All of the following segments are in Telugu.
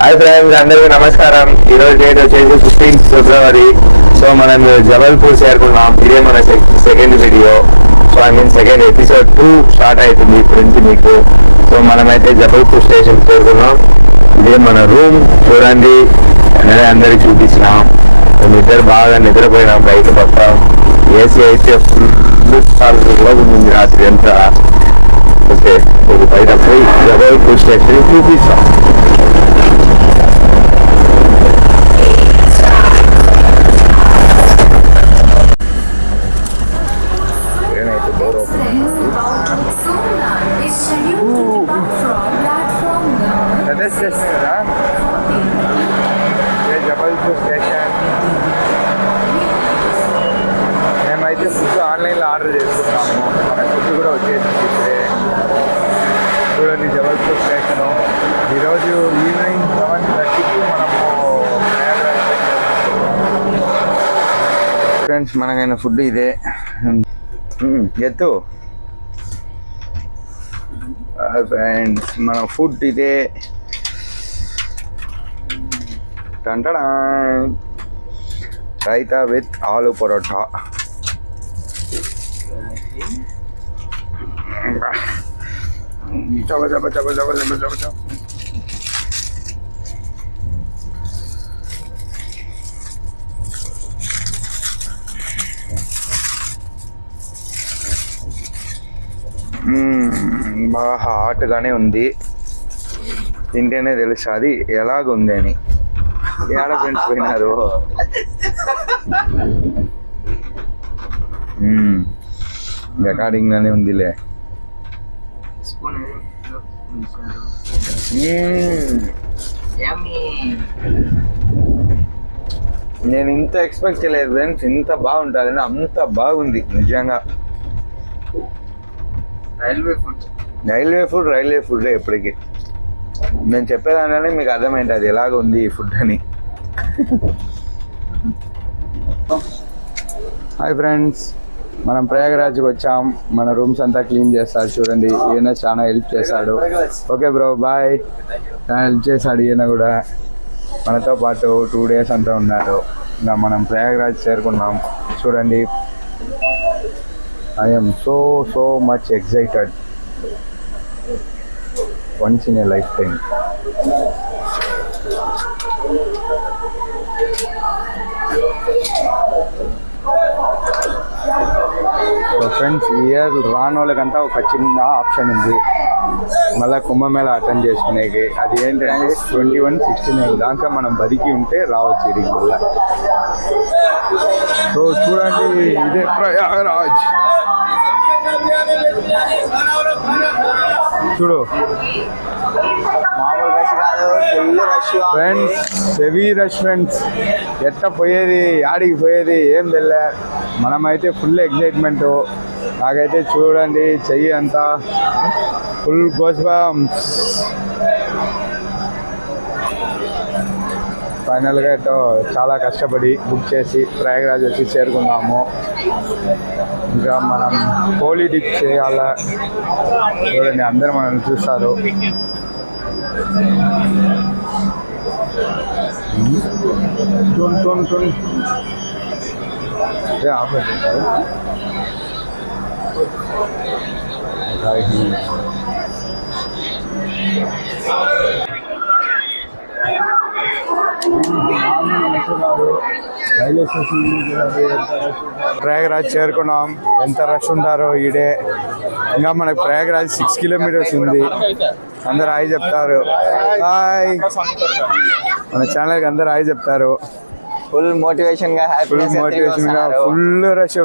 హాయ్ ఫ్రెండ్స్, అందరికీ నమస్కారం. ఈరోజు డేట్ వచ్చేసి 15 ఫిబ్రవరి. సో మనం జబల్పూర్ చేరుకున్నాం. ఇదే మన second video. So second episode 2 start అవుతుంది ఇప్పుడు నుంచి మీకు. సో మనమైతే జబల్పూర్ స్టేషన్ చేరుకున్నాం. ఇదే మన రూమ్ చూడండి, అందరికి చూపించినాం. నిద్ర బాగా నిద్రపోయినాం. బయట పక్క ఏసీ అయితే ఫుల్ ఉంటుంది రాత్రి అంతా. ఓకే, బయట పోయి జబల్పూర్ స్టేషన్ చూపిస్తాం. స్టేషన్ కదా, జబల్పూర్ స్టేషన్. మేమైతే ఫుడ్ ఆన్లైన్లో ఆర్డర్ చేసుకున్నాము. మన ఫుడ్ కూడా వచ్చేసింది ఇప్పుడే. చూడండి జబల్పూర్ స్టేషను. ఈరోజు ఈవినింగ్ 7:30కి మనము ఫ్రెండ్స్ మనకైన ఫుడ్ ఇదే. ఎత్తు ఫ్రెండ్స్, మన ఫుడ్ ఇదే. టంటడా రైతా విత్ ఆలు పరోటా. చబ చబ చబ చబ చబ చబ చబ. బాగా హాట్గానే ఉంది. తింటేనే తెలుసు అది ఎలాగుంది అని. ఏడ ఫ్రెండ్స్ పోయినారు. రికార్డింగ్ గానే ఉందిలే. నేను ఇంత ఎక్స్పెక్ట్ చేయలేదు ఫ్రెండ్స్, ఇంత బాగుంటుందని. అంత బాగుంది నిజంగా. రైల్వే ఫుడ్ ఎప్పటికీ నేను చెప్పేదానిలోనే మీకు అర్థమైంది అది ఎలాగ ఉంది ఈ ఫుడ్ అని. హాయ్ ఫ్రెండ్స్, మనం ప్రయాగరాజ్కి వచ్చాం. మన రూమ్స్ అంతా క్లీన్ చేస్తాడు చూడండి. ఈయన చాలా హెల్ప్ చేశాడు. Okay bro, bye. హెల్ప్ చేశాడు ఈయన కూడా. మనతో పాటు 2 days అంతా ఉన్నాడు. ఇంకా మనం ప్రయాగరాజ్ చేరుకున్నాం. చూడండి, I am so much excited. Once in a lifetime. So friends, ఈ ఇయర్ రాని వాళ్ళకంతా ఒక చిన్న ఆప్షన్ ఉంది మళ్ళీ కుంభమేళ అటెండ్ చేసుకునేకి. అది ఏంటంటే 21-69 దాకా మనం బతికి ఉంటే రావచ్చు ఇడికి మళ్ళా. సో చూడండి, ఇదే ప్రయాగరాజ్. చూడు ఫ్రెండ్స్, హెవీ రష్ ఫ్రెండ్స్. ఎట్ట పోయేది, ఆడికి పోయేది ఏం తెల్లే. మనమైతే ఫుల్ ఎక్సైట్మెంట్. నాకైతే చూడండి చెయ్యి అంతా ఫుల్ గోస్ బంప్స్. ఫైనల్గా అయితే చాలా కష్టపడి బుక్ చేసి ప్రయాగరాజ్ వచ్చి చేరుకున్నాము. ఇంకా మనం హోలీ డిప్ చేయాల. చూడండి, అందరూ మనల్ని చూస్తారు. రైల్వే స్టేషన్ ప్రయాగరాజ్ చేరుకున్నాం. ఎంత రష్ ఉంటారో ఈడే. ఇంకా మనకు ప్రయాగరాజ్ 6 kilometers ఉంది. అందరు హాయ్ చెప్తారు. హాయ్, మన ఛానల్కి అందరు హాయ్ చెప్తారు. ఫుల్ మోటివేషన్ గా ఫుల్ రష్.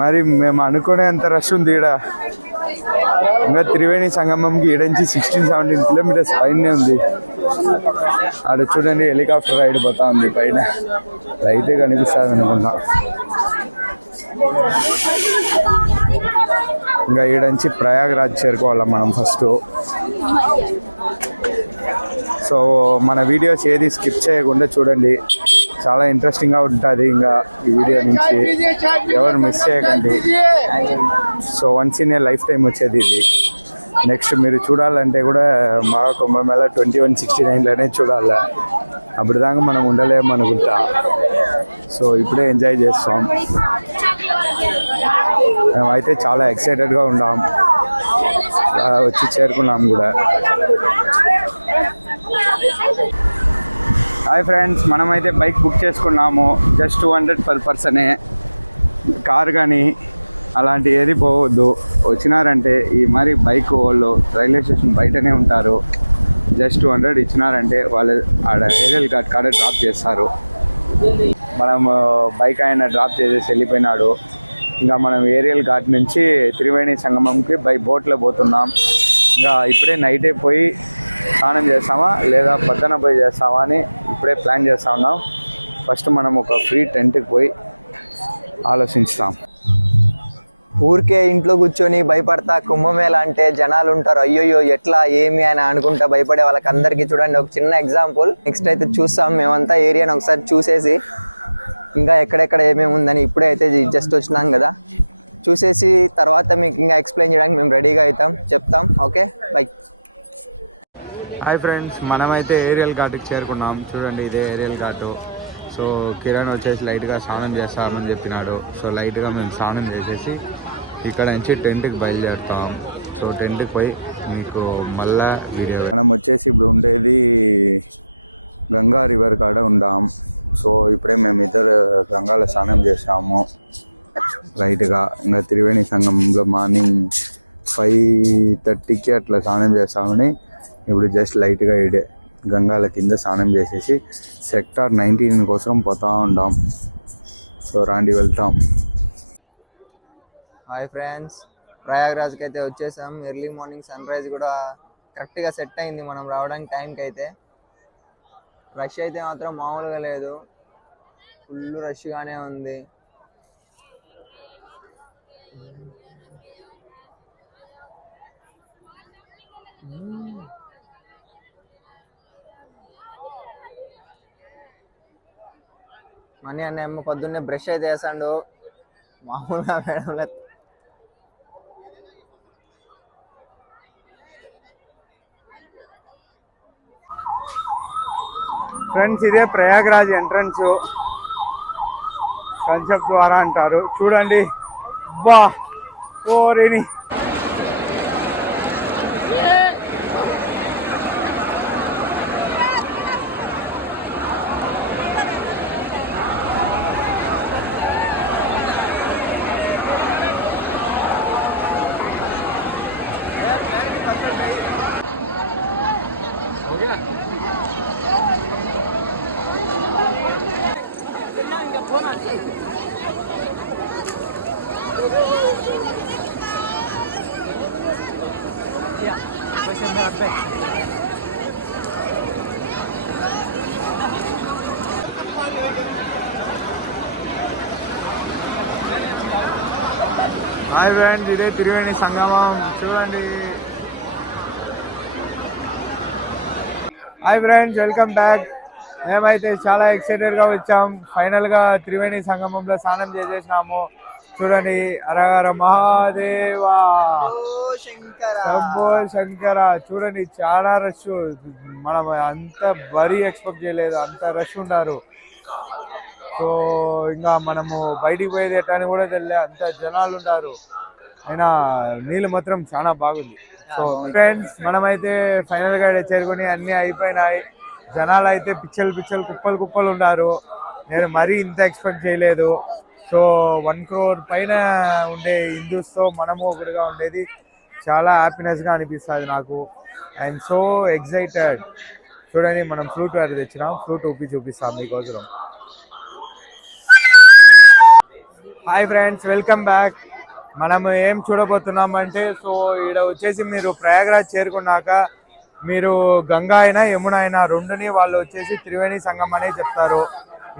మరి మేము అనుకునే అంత రష్ ఉంది ఈడ. ఇంకా త్రివేణి సంగమంకి ఈడంచి 16-17 kilometers పైనే ఉంది. ఆడ చూడండి, హెలికాప్టర్ రైడ్ పోతా ఉంది పైన. లైటే కనిపిస్తుంది అనుకున్నా. ఇంకా ఈడంచి ప్రయాగరాజ్ చేరుకోవాలి మనం ఫస్ట్. సో మన వీడియోస్ ఏది స్కిప్ చేయకుండా చూడండి, చాలా ఇంట్రెస్టింగ్గా ఉంటుంది. ఇంకా ఈ వీడియో నుంచి ఎవరు మిస్ చేయకండి. So once in a life time వచ్చేది ఇది. నెక్స్ట్ మీరు చూడాలంటే కూడా మా కుంభమేళ 2169లోనే చూడాలి. అప్పుడు దాకా మనం ఉండలేము అనుకుంటా. సో ఇప్పుడే ఎంజాయ్ చేస్తాం. మేమైతే చాలా ఎక్సైటెడ్గా ఉన్నాం. వచ్చి చేరుకున్నాం కూడా. హాయ్ ఫ్రెండ్స్, మనమైతే బైక్ బుక్ చేసుకున్నాము. Just 200 per పర్సనే. కార్ కానీ అలాంటి ఏది పోవద్దు. వచ్చినారంటే ఈ మరి బైక్ వాళ్ళు రైల్వే స్టేషన్ బయటనే ఉంటారు. జస్ట్ 200 ఇచ్చినారంటే వాళ్ళు ఆడ ఏరియల్ ఘాట్ కాడ డ్రాప్ చేస్తారు. మనం బైక్ ఆయన డ్రాప్ చేసేసి వెళ్ళిపోయినాడు. ఇంకా మనం ఏరియల్ ఘాట్ నుంచి త్రివేణి సంగమంకి బోట్లో పోతున్నాం. ఇంకా ఇప్పుడే నైటే పోయి స్నానం చేస్తామా లేదా పొద్దున పోయి చేస్తామా అని ఇప్పుడే ప్లాన్ చేస్తూ ఉన్నాం. ఫస్ట్ మనం ఒక ఫ్రీ టెంట్కి పోయి ఆలోచిస్తాం. ఊరికే ఇంట్లో కూర్చొని భయపడతా కుంభమేళ అంటే జనాలు ఉంటారు, అయ్యోయ్యో ఎట్లా ఏమి అని అనుకుంటా భయపడే వాళ్ళకి అందరికీ చూడండి ఒక చిన్న ఎగ్జాంపుల్. నెక్స్ట్ అయితే చూస్తాం. మేమంతా ఏరియాని ఒకసారి చూసేసి ఇంకా ఎక్కడెక్కడ ఏమేమి ఉందని ఇప్పుడే అయితే జస్ట్ వచ్చినాం కదా, చూసేసి తర్వాత మీకు ఇంకా ఎక్స్ప్లెయిన్ చేయడానికి మేము రెడీగా అవుతాం, చెప్తాం. Okay, by. హాయ్ ఫ్రెండ్స్, మనమైతే ఏరియల్ ఘాట్కి చేరుకున్నాం. చూడండి, ఇదే ఏరియల్ ఘాటు. సో కిరణ్ వచ్చేసి లైట్గా స్నానం చేస్తామని చెప్పినాడు. సో లైట్గా మేము స్నానం చేసేసి ఇక్కడ నుంచి టెంట్కి బయలుదేరుతాం. సో టెంట్కి పోయి మీకు మళ్ళా వీడియో. మనం వచ్చేసి ఇప్పుడు ఉండేది గంగా రివర్ కాడ ఉండాం. సో ఇప్పుడే మేము ఇద్దరు గంగాలో స్నానం చేసాము లైట్గా. ఇంకా త్రివేణి సంగమంలో మార్నింగ్ 5:30కి అట్లా స్నానం చేస్తామని ఇప్పుడు జస్ట్ లైట్గా ఇడే గంగాల కింద స్నానం చేసేసి సెక్టార్ 19 కోసం పోతా ఉంటాం. సో రాండి వెళ్తాం. హాయ్ ఫ్రెండ్స్, ప్రయాగ్రాజ్కి అయితే వచ్చేసాం. ఎర్లీ మార్నింగ్ సన్ రైజ్ కూడా కరెక్ట్గా సెట్ అయింది మనం రావడానికి టైంకి. అయితే రష్ అయితే మాత్రం మామూలుగా లేదు, ఫుల్ రష్గానే ఉంది. మనీ అన్న ఏమో పొద్దున్నే బ్రష్ అయితే వేసాడు, మామూలుగా మేడం లేదు. ఫ్రెండ్స్, ఇదే ప్రయాగ్రాజ్ ఎంట్రన్స్, కన్సెప్ట్ ద్వారా అంటారు. చూడండి, బా ఓరేని. హాయ్ ఫ్రెండ్స్, ఇదే త్రివేణి సంగమం. చూడండి. Hi friends, welcome back. మేమైతే చాలా ఎక్సైటెడ్గా వచ్చాం. ఫైనల్గా త్రివేణి సంగమంలో స్నానం చేసేసినాము. చూడండి, హరహర మహాదేవా, శంభో శంకర. చూడండి, చాలా రష్. మనం అంత వరి ఎక్స్పెక్ట్ చేయలేదు, అంత రష్ ఉన్నారు. సో ఇంకా మనము బయటికి పోయేది ఎట్లా కూడా తెలియదు, అంత జనాలు ఉంటారు. అయినా నీళ్ళు మాత్రం చాలా బాగుంది. సో ఫ్రెండ్స్, మనమైతే ఫైనల్గా చేరుకొని అన్నీ అయిపోయినాయి. జనాలు అయితే పిచ్చలు కుప్పలు ఉన్నారు. నేను మరీ ఇంత ఎక్స్పెక్ట్ చేయలేదు. సో 1 crore పైన ఉండే హిందూస్తో మనము ఒకటిగా ఉండేది చాలా హ్యాపీనెస్గా అనిపిస్తుంది నాకు. I'm so excited. చూడండి, మనం ఫ్రూట్ వేరే తెచ్చినాం. ఫ్రూట్ చూపిస్తాం మీకోసం. Hi friends, welcome back. మనం ఏం చూడబోతున్నాం అంటే, సో ఈడ వచ్చేసి మీరు ప్రయాగ్రాజ్ చేరుకున్నాక మీరు గంగా అయినా యమున అయినా రెండుని వాళ్ళు వచ్చేసి త్రివేణి సంగమం అనే చెప్తారు.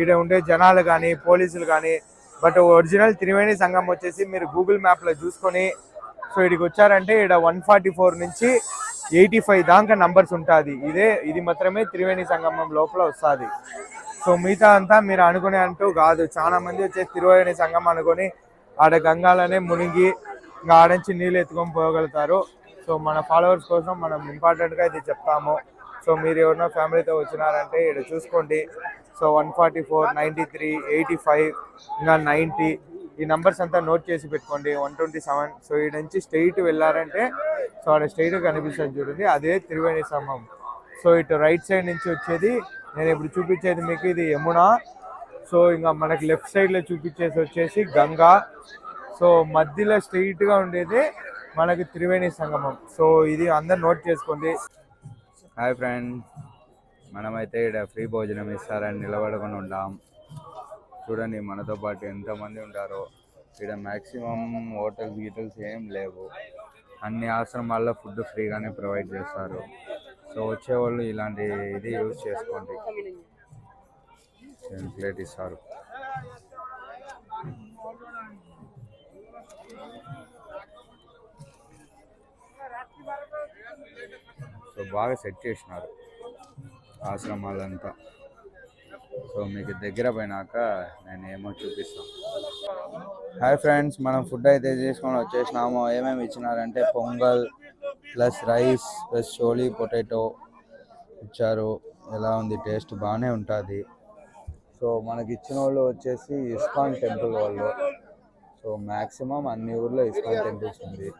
ఈడ ఉండే జనాలు కానీ పోలీసులు కానీ. బట్ ఒరిజినల్ త్రివేణి సంగమం వచ్చేసి మీరు గూగుల్ మ్యాప్లో చూసుకొని సో ఇక్కడికి వచ్చారంటే ఇక్కడ 144 నుంచి 85 దాకా నంబర్స్ ఉంటుంది. ఇది మాత్రమే త్రివేణి సంగమం లోపల వస్తుంది. సో మిగతా అంతా మీరు అనుకునే అంటూ కాదు. చాలా మంది వచ్చేసి త్రివేణి సంగమం అనుకొని ఆడ గంగాలనే మునిగి ఇంకా ఆడ నుంచి నీళ్ళు ఎత్తుకొని పోగలుగుతారు. సో సో మన ఫాలోవర్స్ కోసం మనం ఇంపార్టెంట్గా ఇది చెప్తాము. సో మీరు ఎవరైనా ఫ్యామిలీతో వచ్చినారంటే ఇక్కడ చూసుకోండి. సో 144, 93, 85 ఇంకా 90 ఈ నెంబర్స్ అంతా నోట్ చేసి పెట్టుకోండి. 127. సో ఈ నుంచి స్ట్రైట్ వెళ్ళారంటే సో అక్కడ స్ట్రైట్ కనిపిస్తుంది చూడండి, అదే త్రివేణి సంగమం. సో ఇటు రైట్ సైడ్ నుంచి వచ్చేది నేను ఇప్పుడు చూపించేది మీకు ఇది యమున. సో ఇంకా మనకి లెఫ్ట్ సైడ్లో చూపించేసి వచ్చేసి గంగా. సో మధ్యలో స్ట్రైట్గా ఉండేది మనకి త్రివేణి సంగమం. సో ఇది అందరు నోట్ చేసుకోండి. హాయ్ ఫ్రెండ్, మనమైతే ఇక్కడ ఫ్రీ భోజనం ఇస్తారని నిలబడుకొని ఉంటాం. చూడండి మనతో పాటు ఎంతమంది ఉంటారో. ఇక్కడ మ్యాక్సిమం హోటల్స్ గీటల్స్ ఏం లేవు, అన్ని ఆశ్రమాల్లో ఫుడ్ ఫ్రీగానే ప్రొవైడ్ చేస్తారు. సో వచ్చేవాళ్ళు ఇలాంటి ఇది యూజ్ చేసుకోండి. ప్లేట్ ఇస్తారు. సో బాగా సెట్ చేసినారు ఆశ్రమాలంతా. సో మీకు దగ్గర పోయినాక నేను ఏమో చూపిస్తాను. హాయ్ ఫ్రెండ్స్, మనం ఫుడ్ అయితే తీసుకొని వచ్చేసినాము. ఏమేమి ఇచ్చినారంటే pongal plus rice plus chole potato ఇచ్చారు. ఎలా ఉంది టేస్ట్? బాగానే ఉంటుంది. సో మనకి ఇచ్చిన వాళ్ళు వచ్చేసి ఇస్కాన్ టెంపుల్ వాళ్ళు. సో మ్యాక్సిమం అన్ని ఊర్లో ఇస్కాన్ టెంపుల్స్ ఉంది.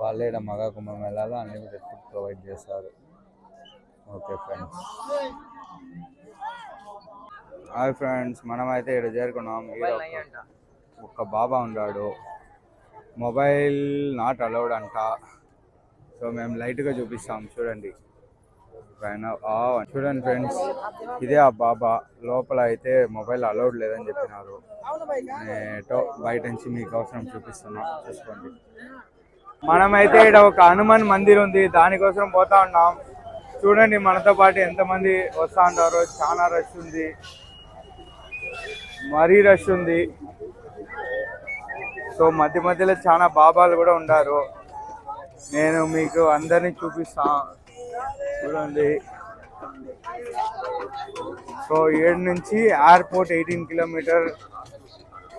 వాళ్ళే ఇక్కడ మగా కుంభమేళాలో అన్లిమిటెడ్ ఫుడ్ ప్రొవైడ్ చేస్తారు. Okay friends. హాయ్ ఫ్రెండ్స్, మనమైతే ఇక్కడ చేరుకున్నాం. ఒక బాబా ఉన్నాడు, మొబైల్ నాట్ అలౌడ్ అంట. సో మేము లైట్గా చూపిస్తాం చూడండి. చూడండి ఫ్రెండ్స్, ఇదే ఆ బాబా. లోపల అయితే మొబైల్ అలౌడ్ లేదని చెప్పినారు. నేటో బయట నుంచి మీకు అవసరం చూపిస్తున్నాం, చూసుకోండి. మనమైతే ఇక్కడ ఒక హనుమాన్ మందిర్ ఉంది, దానికోసం పోతా ఉన్నాం. చూడండి మనతో పాటు ఎంతమంది వస్తూ ఉంటారో. చాలా రష్ ఉంది, మరీ రష్ ఉంది. సో మధ్య మధ్యలో చాలా బాబాలు కూడా ఉన్నారు. నేను మీకు అందరినీ చూపిస్తా చూడండి. సో 7 నుంచి airport 18 kilometre,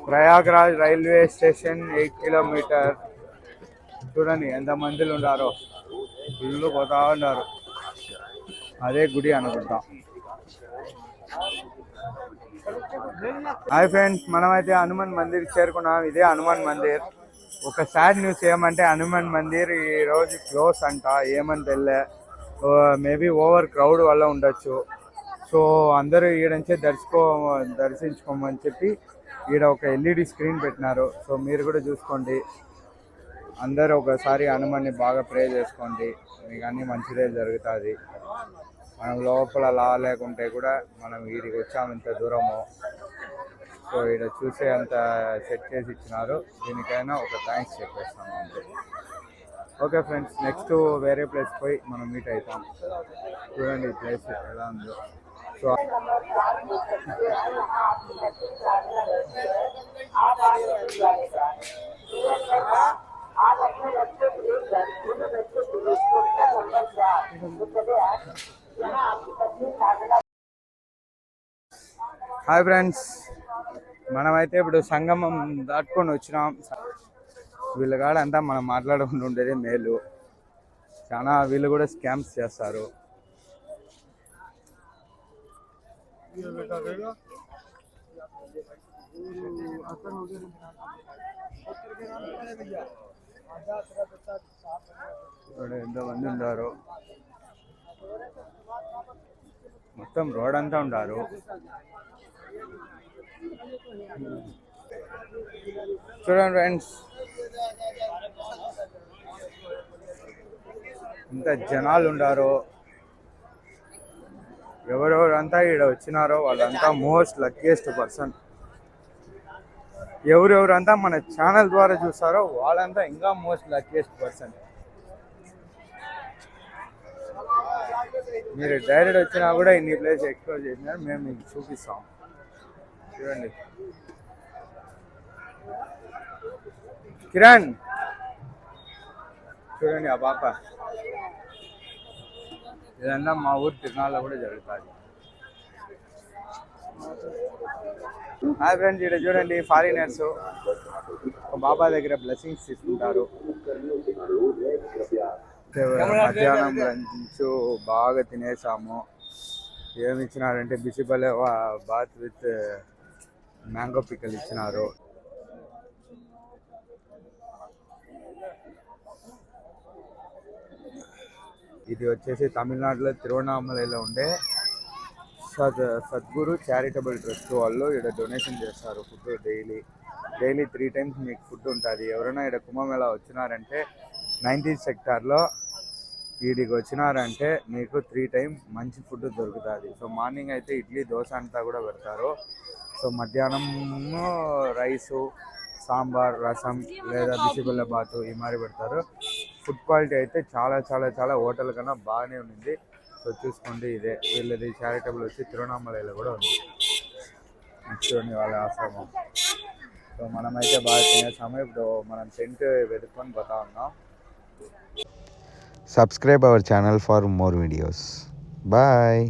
Prayagraj railway station 8 kilometre. చూడండి ఎంత మందిలు ఉన్నారో, ఇల్లు పోతా ఉన్నారు. అదే గుడి అనుకుంటాం. హాయ్ ఫ్రెండ్స్, మనమైతే హనుమాన్ మందిర్ చేరుకున్నాం. ఇదే హనుమాన్ మందిర్. ఒక సాడ్ న్యూస్ ఏమంటే హనుమాన్ మందిర్ ఈరోజు క్లోజ్ అంట. ఏమని తెలియలే, మేబీ ఓవర్ క్రౌడ్ వల్ల ఉండొచ్చు. సో అందరూ ఈడ నుంచే దర్శించుకోమని చెప్పి ఈడ ఒక ఎల్ఈడి స్క్రీన్ పెట్టినారు. సో మీరు కూడా చూసుకోండి. అందరూ ఒకసారి హనుమాన్ని బాగా ప్రే చేసుకోండి, మీకు అన్నీ మంచిదే జరుగుతుంది. మనం లోపల లేకుంటే కూడా మనం వీడికి వచ్చాము ఇంత దూరము. సో ఇక్కడ చూసే అంత సెట్ చేసి ఇచ్చినారు. దీనికైనా ఒక థ్యాంక్స్ చెప్పేస్తాము అంతే. ఓకే ఫ్రెండ్స్, నెక్స్ట్ వేరే ప్లేస్ పోయి మనం మీట్ అవుతాం. చూడండి ఈ ప్లేస్ ఎలా ఉందో. సో హాయ్ ఫ్రెండ్స్, మనమైతే ఇప్పుడు సంగమం దాటుకొని వచ్చినాం. వీళ్ళ కాడ అంతా మనం మాట్లాడకుండా ఉండేది మేలు. చాలా వీళ్ళు కూడా స్కామ్స్ చేస్తారు. ఎంతమంది ఉన్నారు, మొత్తం రోడ్ అంతా ఉంటారు. చూడండి ఫ్రెండ్స్, ఇంత జనాలు ఉండారో. ఎవరెవరంతా ఇక్కడ వచ్చినారో వాళ్ళంతా మోస్ట్ లక్కీయెస్ట్ పర్సన్. ఎవరెవరంతా మన ఛానల్ ద్వారా చూస్తారో వాళ్ళంతా ఇంకా మోస్ట్ లక్కీయెస్ట్ పర్సన్. మీరు డైరెక్ట్ వచ్చినా కూడా ఇన్ని ప్లేస్ ఎక్స్ప్లోర్ చేసినారు, మేము మీకు చూపిస్తాం. చూడండి కిరణ్, చూడండి ఆ పాప. ఇదంతా మా ఊరు తిరునాళ్ళలో కూడా జరుగుతుంది. హాయ్ ఫ్రెండ్స్, ఇక్కడ చూడండి ఫారినర్స్ ఒక బాబా దగ్గర బ్లెస్సింగ్స్ తీసుకుంటారు. అయితే మధ్యాహ్నం లంచ్ బాగా తినేసాము. ఏమి ఇచ్చినారంటే బిసిబలే బాత్ విత్ మ్యాంగో పిక్కల్ ఇచ్చినారు. ఇది వచ్చేసి తమిళనాడులో తిరువణామలలో ఉండే సద్గురు చారిటబుల్ ట్రస్ట్ వాళ్ళు ఇక్కడ డొనేషన్ చేస్తారు ఫుడ్. డైలీ 3 times మీకు ఫుడ్ ఉంటుంది. ఎవరైనా ఇక్కడ కుంభమేళా వచ్చినారంటే 19th సెక్టార్లో వీడికి వచ్చినారంటే మీకు 3 times మంచి ఫుడ్ దొరుకుతుంది. సో మార్నింగ్ అయితే ఇడ్లీ దోశ అంతా కూడా పెడతారు. సో మధ్యాహ్నం రైసు, సాంబార్, రసం లేదా బిసిబెల్ల బాతు ఈ మరి పెడతారు. ఫుడ్ క్వాలిటీ అయితే చాలా చాలా చాలా హోటల్ కన్నా బాగానే ఉంది. సో చూసుకోండి, ఇదే వీళ్ళది చారిటబుల్ వచ్చి తిరువణామలలో కూడా ఉంది. చూడండి వాళ్ళ ఆశ్రమం. సో మనమైతే బాగా తినేసాము. ఇప్పుడు మనం టెంట్ వెతుక్కొని పోతా ఉన్నాం. Subscribe our channel for more videos. Bye.